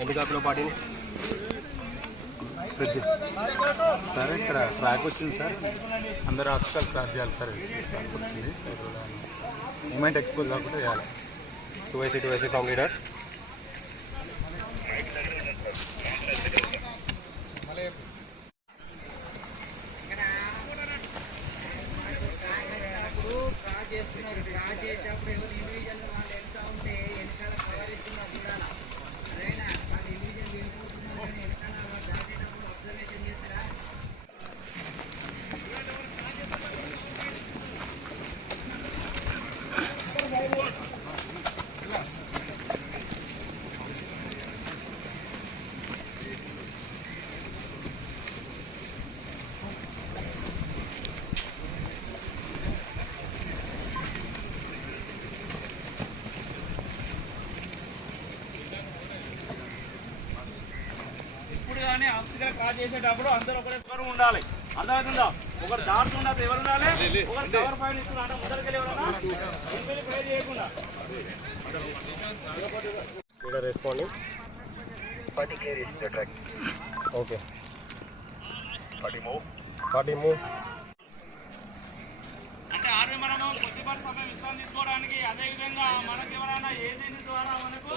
ఎందుకు పాటిని సార్ ఇక్కడ ట్రాక్ వచ్చింది సార్, అందరూ ఆబ్స్టకల్ క్రాస్ చేయాలి సార్. ట్రాక్ వచ్చింది మూమెంట్ ఎక్స్పోజ్ కాకుండా చేయాలి. 2IC ఫామ్ లీడర్ క్రాస్ చేసేటప్పుడు అందరూ ఒకటే దూరం ఉండాలి. అర్థమవుతుందా? ఒకరు దాటుకుండా ఎవరు ఉండాలి, ఒకరు కవర్ పైన ఇస్తున్నా ముందరికెళ్ళి ఎవరన్నా ట్రై చేయకుండా రెస్పాండింగ్. Okay 40 move. అంటే ఆర్మీ మనము కొద్దిపాటి సమయం విశ్రాంతి తీసుకోవడానికి, అదేవిధంగా మనకి ఎవరైనా ఏజెన్సీ ద్వారా మనకు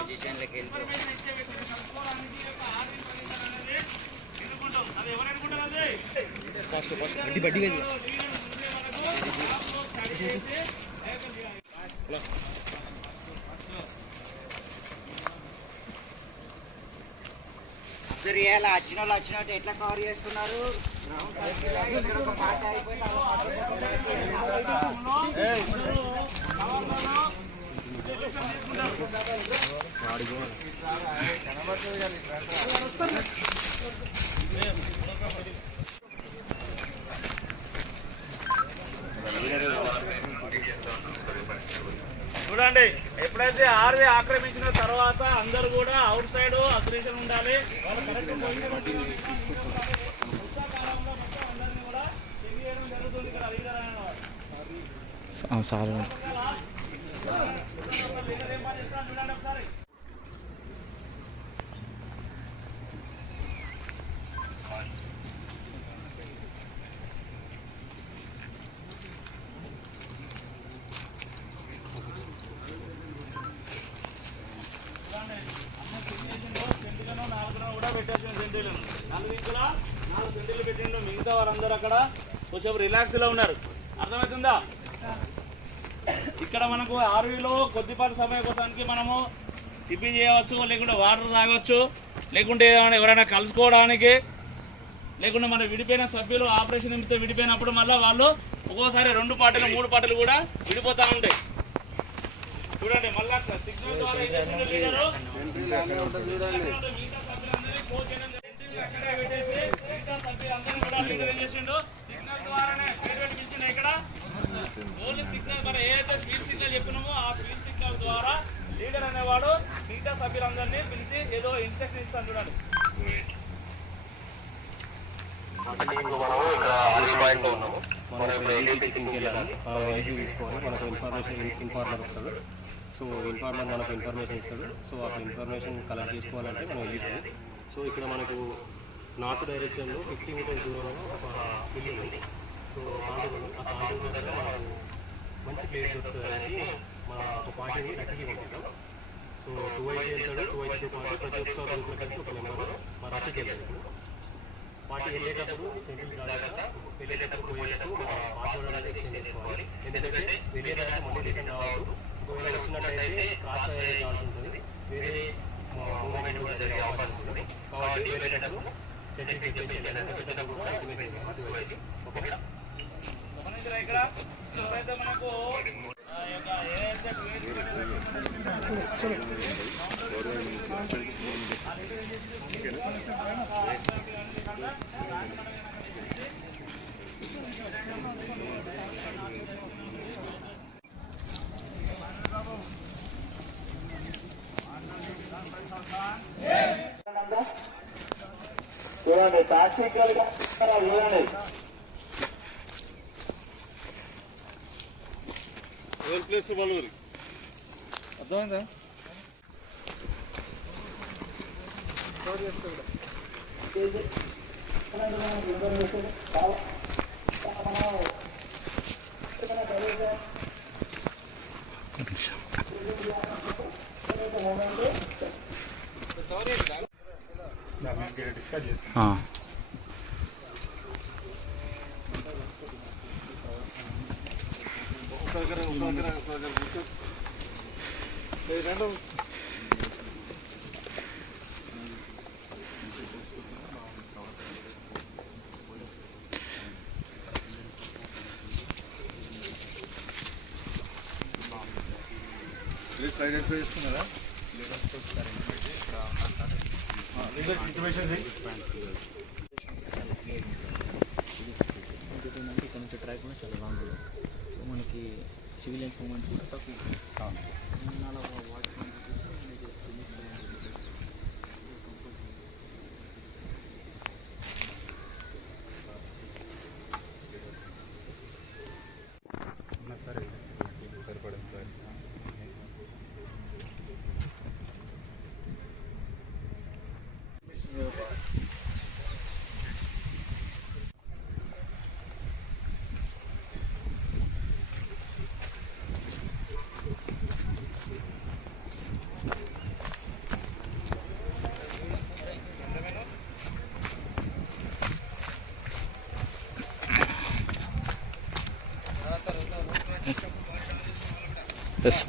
ఇన్ఫర్మేషన్ ఇచ్చే వ్యక్తిని కలుసుకోవడానికి ఆర్మీ పర్మిషన్ అనేది ఎన్నుకుంటాం. అది ఎవరు ఎన్నుకుంటారు? అది వచ్చిన వాళ్ళు వచ్చినట్టు ఎట్లా కవర్ చేస్తున్నారు? ఒక పాట అయిపోయింది. చూడండి, ఎప్పుడైతే ఆర్మీ ఆక్రమించిన తర్వాత అందరూ కూడా అవుట్ సైడ్ అగ్రెషన్ ఉండాలి. వాళ్ళ కరెక్ట్ అందరినీ కూడా తెలియడం జరుగుతుంది. ఇక్కడ లీడర్ అయిన లీడర్ ఏం పని చేస్తాను చూడండి ఒకసారి. మిగతా వారందరూ అక్కడ కొంచెం రిలాక్స్ లో ఉన్నారు. అర్థమవుతుందా? ఇక్కడ మనకు ఆర్వీలో కొద్దిపాటి సమయం కోసానికి మనము టిఫిన్ చేయవచ్చు, లేకుంటే వాటర్ తాగవచ్చు, లేకుంటే ఎవరైనా కలుసుకోవడానికి, లేకుంటే మన విడిపోయిన సభ్యులు ఆపరేషన్ నిమిత్తం విడిపోయినప్పుడు మళ్ళీ వాళ్ళు ఒక్కోసారి 2 పార్టీలు 3 పార్టీలు కూడా విడిపోతూ ఉంటాయి. చూడండి, మళ్ళా సిగ్నల్ ద్వారా సిగ్నల్ ద్వారానే ఇక్కడ ఓన్లీ సిగ్నల్ మన ఏదైతే ఫీల్డ్ సిగ్నల్ చెప్పినామో ఆ ఫీల్డ్ సిగ్నల్ ద్వారా లీడర్ అనేవాడు మిగతా సభ్యులందరినీ పిలిచి ఏదో ఇన్స్ట్రక్షన్ ఇస్తాను. చూడండి, మనకు ఇన్ఫార్మర్ వస్తుంది. సో ఇన్ఫార్మర్ మనకు ఇన్ఫర్మేషన్ ఇస్తాడు. సో ఆ ఇన్ఫర్మేషన్ కలెక్ట్ చేసుకోవాలంటే మనం వెళ్ళిపోయాం. సో ఇక్కడ మనకు నార్త్ డైరెక్షన్లో 50 మీటర్స్ దూరంలో ఒక బిల్డింగ్ ఉంది. సో ఆ కాంటూర్ దగ్గర మనకు మంచి ప్లేస్ దొరుకుతుంది అనేసి మన ఒక పార్టీని రట్టికి పంపిస్తాం. సో 2IC వెళ్తాడు. 2ICతో పాటు ప్రతి ఒక్క గ్రూప్లో కలిసి ఒక మెంబర్ మా రట్టికి వెళ్తాడు. పార్టీ వెళ్ళేటప్పుడు సెంట్రల్ రాలేక వెళ్ళేటప్పుడు పోయేటప్పుడు మా పాస్వర్డ్ అనేది ఎక్స్చేంజ్ చేసుకోవాలి. ఎందుకంటే వెళ్ళేటప్పుడు మళ్ళీ రిటర్న్ రావద్దు. ఒకవేళ వచ్చినట్టయితే క్రాస్ అయ్యే ఛాన్స్ ఉంటుంది, వేరే మూమెంట్ కూడా జరిగే అవకాశం ఉంటుంది. కాబట్టి వెళ్ళేటప్పుడు సర్టిఫికేట్ వచ్చేటప్పుడు కూడా ఇక్కడ మనకు ప్లేస్ బలూరి అర్థమైందా? చేస్తున్నారా ఇక్కడ నుంచి ట్రాక్ కూడా చాలా లాంగ్ ఉంది. సో మనకి సివిలియన్స్ మూమెంట్ కూడా తక్కువ Yes.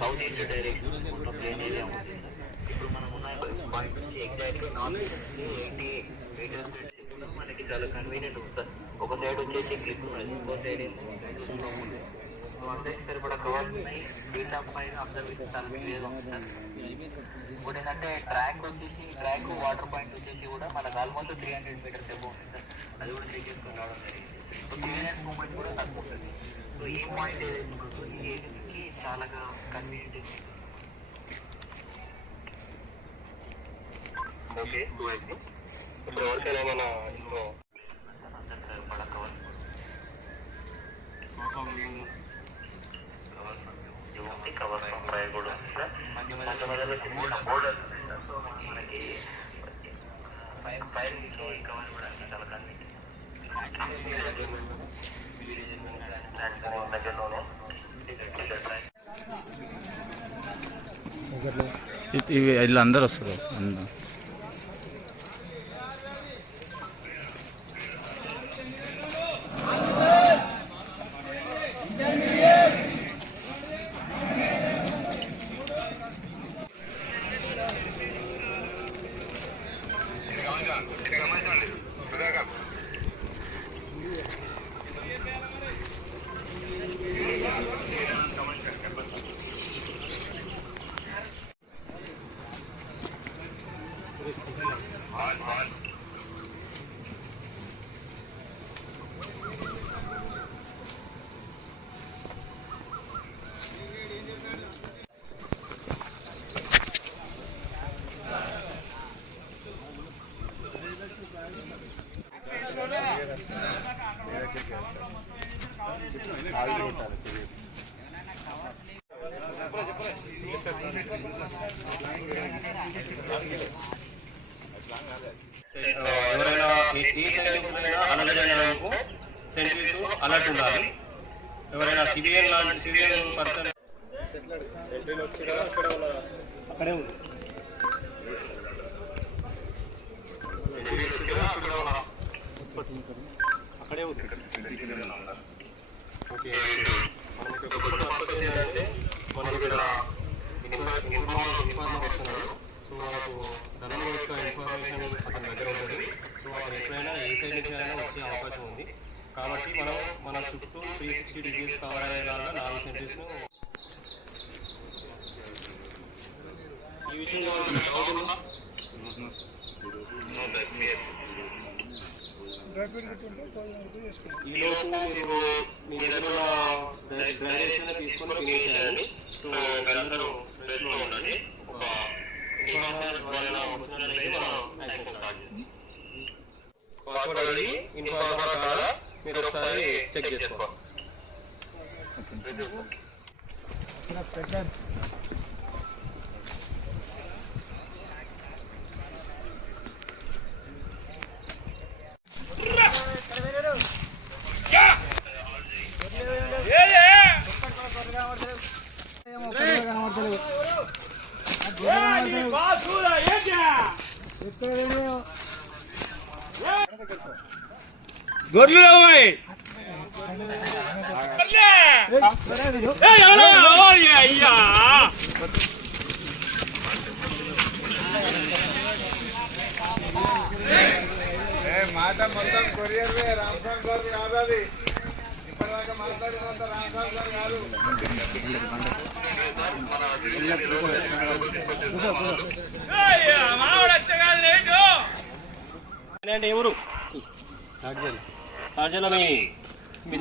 South east direction plane area ఉంది. ఇప్పుడు మనం ఉన్న పాయింట్ నుంచి ఎగ్జాక్ట్గా నార్త్ ఈస్ట్ 80 మీటర్స్ మనకి చాలా కన్వీనియంట్ ఉంటుంది. ఒక సైడ్ వచ్చేసి క్లిప్ ఉన్నది, ఇంకో సైడ్ ఉంది. అందరికి సరిపడా కవర్స్ ఉన్నాయి. డేటా పైన అబ్జర్వేషన్ చాలా క్లియర్గా ఉంటుంది. ఇంకోటి ఏంటంటే ట్రాక్ వాటర్ పాయింట్ వచ్చేసి కూడా మనకు ఆల్మోస్ట్ 300 మీటర్స్ ఎబో ఉంది సార్. అది కూడా చెక్ చేసుకుని రావడం జరిగింది. సో క్లియరెన్స్ మూమెంట్ కూడా తక్కువ ఉంటుంది. సో ఈ పాయింట్ ఏదైతే ఉంటుందో ఈ ఏరియాకి చాలా కన్వీనియంట్. ఓకే ఇప్పుడు ఎవరికైనా ఏమైనా ఇంకో కవర్ ఫ్రై కూడా మనకి ఫైర్ కవర్ కూడా చాలా కన్వీనియంట్ దగ్గరలోనే ఇవి ఇలా అందరు వస్తారు ఎవరైనా ఈ సెంట్రీస్ అనగజేయడానికి సెంట్రీస్ అలర్ట్ ఉండాలి. ఎవరైనా సివిలియన్ పర్సన్ అక్కడే ఉంది. అక్కడే ఉంది. ఓకే మనం ఇక్కడ కొత్త పర్పస్ ఏంటంటే మనకి ఇక్కడ ఇన్ఫార్మర్ వస్తున్నాడు. సో మనకు ధనం యొక్క ఇన్ఫర్మేషన్ అతని దగ్గర ఉంటుంది. సో అతను ఎప్పుడైనా ఏ సైడ్ నుంచి అయినా వచ్చే అవకాశం ఉంది. కాబట్టి మనం మన చుట్టూ 360 డిగ్రీస్ కవర్ అయ్యేలాగా 4 సెంటెన్స్ను ఈ విషయంలో ఈలోపు మీరు మీ దగ్గర డ్రైవేషన్ తీసుకొని తినేసేయాలి. సో అందరూ రెస్ట్లో ఉండండి. ఒక ఇన్ఫార్మర్ ద్వారా వచ్చినట్లయితే మనం యాక్షన్ స్టార్ట్ చేస్తాం. పాస్వర్డ్ అడిగి ఇన్ఫార్మర్ ద్వారా మీరు ఒకసారి చెక్ చేసుకోవాలి. గొర్రెలు అయ్యా మాట మొత్తం కొరియర్ రామ్సాంగ్ సార్ కాదు. అది ఇప్పటిదాకా మాట్లాడినంత రామ్సాంగ్ సార్ కాదు. అంటే ఎవరు తాడ్జలో మీ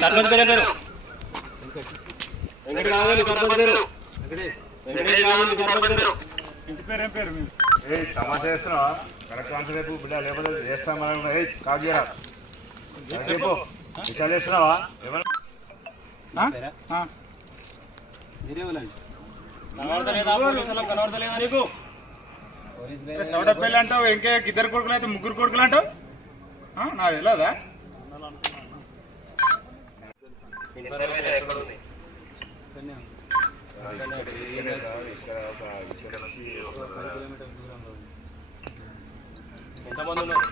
సర్పంచ్ పేరు పేరు వెంకట రావాలి. సర్పంచ్ పేరు వెంకటేష్ రావాలి. సర్పంచ్ పేరు ఇంటి పేరు ఏం పేరు మీరు? తమాషా చేస్తున్నావా? కరెక్ట్ ఆన్సర్ రేపు బిడ్డ లేకపోతే చేస్తామని కాగీరా చెప్పు. విషయాలు చేస్తున్నావా? కనబడతలేదా నీకు? సౌడపల్లి అంటావు, ఇంకా ఇద్దరు కొడుకులు అయితే ముగ్గురు కొడుకులు అంటావు. నాకు తెలియదా? ఎంతమంది ఉన్నారు?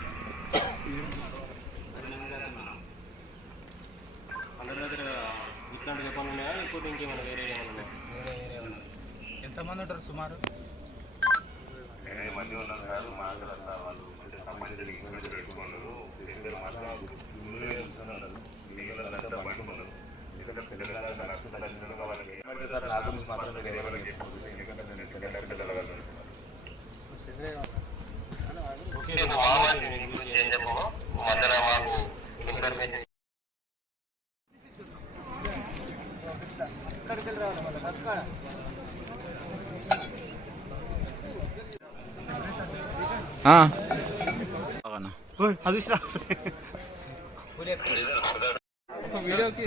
అందరి దగ్గర ఇట్లాంటి చెప్పాలి ఉన్నాయా లేకపోతే ఇంకేమైనా వేరే ఏమైనా ఉన్నాయా? ఎంతమంది ఉంటారు సుమారు? వీడియోకి